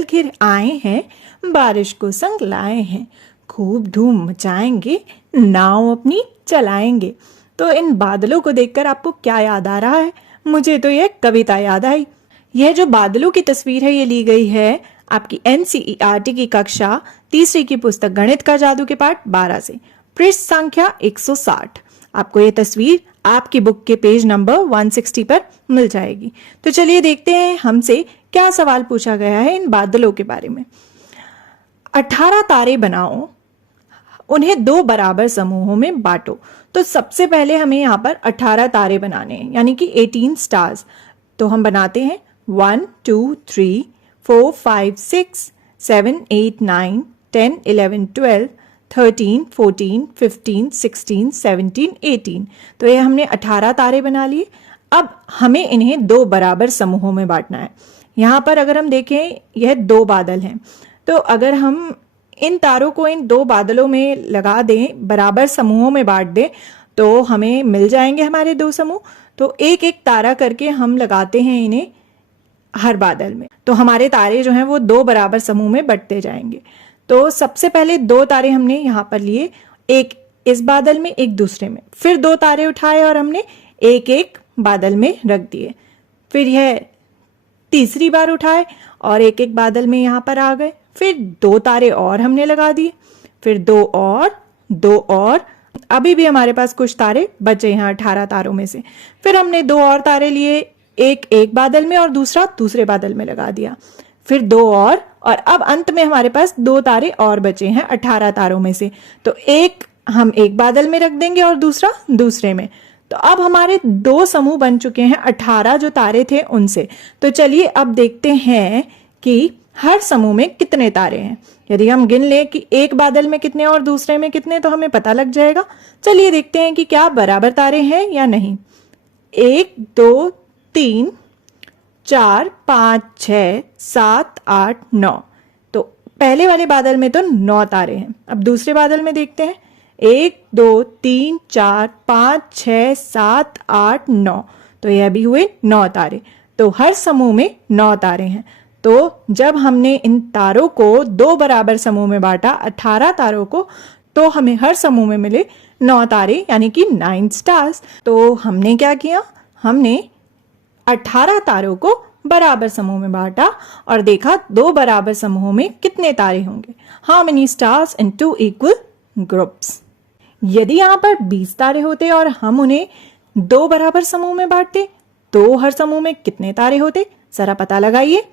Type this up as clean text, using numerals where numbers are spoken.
बादल घिर आए हैं, बारिश को संग लाए हैं, खूब धूम मचाएंगे, नाव अपनी चलाएंगे। तो इन बादलों को देखकर आपको क्या याद आ रहा है? मुझे तो ये कविता याद आई। यह जो बादलों की तस्वीर है ये ली गई है आपकी NCERT की कक्षा तीसरी की पुस्तक गणित का जादू के पाठ 12 से, पृष्ठ संख्या 160। आपको ये तस्वीर आपकी बुक के पेज नंबर 160 पर मिल जाएगी। तो चलिए देखते हैं हमसे क्या सवाल पूछा गया है इन बादलों के बारे में। 18 तारे बनाओ, उन्हें 2 बराबर समूहों में बांटो। तो सबसे पहले हमें यहाँ पर 18 तारे बनाने हैं, यानी कि 18 स्टार्स। तो हम बनाते हैं 1 2 3 4 5 6 7 8 9 10 11 12 13 14 15 16 17 18। तो ये हमने 18 तारे बना लिए। अब हमें इन्हें 2 बराबर समूहों में बांटना है। यहाँ पर अगर हम देखें यह 2 बादल हैं, तो अगर हम इन तारों को इन 2 बादलों में लगा दें, बराबर समूहों में बांट दें, तो हमें मिल जाएंगे हमारे 2 समूह। तो एक एक तारा करके हम लगाते हैं इन्हें हर बादल में, तो हमारे तारे जो हैं वो 2 बराबर समूह में बंटते जाएंगे। तो सबसे पहले 2 तारे हमने यहाँ पर लिए, एक इस बादल में एक दूसरे में, फिर 2 तारे उठाए और हमने एक एक बादल में रख दिए। फिर यह तीसरी बार उठाए और एक एक बादल में यहाँ पर आ गए। फिर 2 तारे और हमने लगा दिए, फिर 2 और अभी भी हमारे पास कुछ तारे बचे यहाँ 18 तारों में से। फिर हमने 2 और तारे लिए, एक एक बादल में और दूसरा दूसरे बादल में लगा दिया। फिर 2 और अब अंत में हमारे पास 2 तारे और बचे हैं 18 तारों में से। तो एक हम एक बादल में रख देंगे और दूसरा दूसरे में। तो अब हमारे 2 समूह बन चुके हैं 18 जो तारे थे उनसे। तो चलिए अब देखते हैं कि हर समूह में कितने तारे हैं। यदि हम गिन लें कि एक बादल में कितने और दूसरे में कितने, तो हमें पता लग जाएगा। चलिए देखते हैं कि क्या बराबर तारे हैं या नहीं। 1 2 3 4 5 6 7 8 9। तो पहले वाले बादल में तो 9 तारे हैं। अब दूसरे बादल में देखते हैं, 1 2 3 4 5 6 7 8 9। तो यह भी हुए 9 तारे। तो हर समूह में 9 तारे हैं। तो जब हमने इन तारों को 2 बराबर समूह में बांटा, 18 तारों को, तो हमें हर समूह में मिले 9 तारे, यानी कि 9 स्टार्स। तो हमने क्या किया, हमने 18 तारों को बराबर समूह में बांटा और देखा 2 बराबर समूहों में कितने तारे होंगे। How many stars in 2 equal groups. यदि यहाँ पर 20 तारे होते और हम उन्हें 2 बराबर समूह में बांटते, तो हर समूह में कितने तारे होते, जरा पता लगाइए।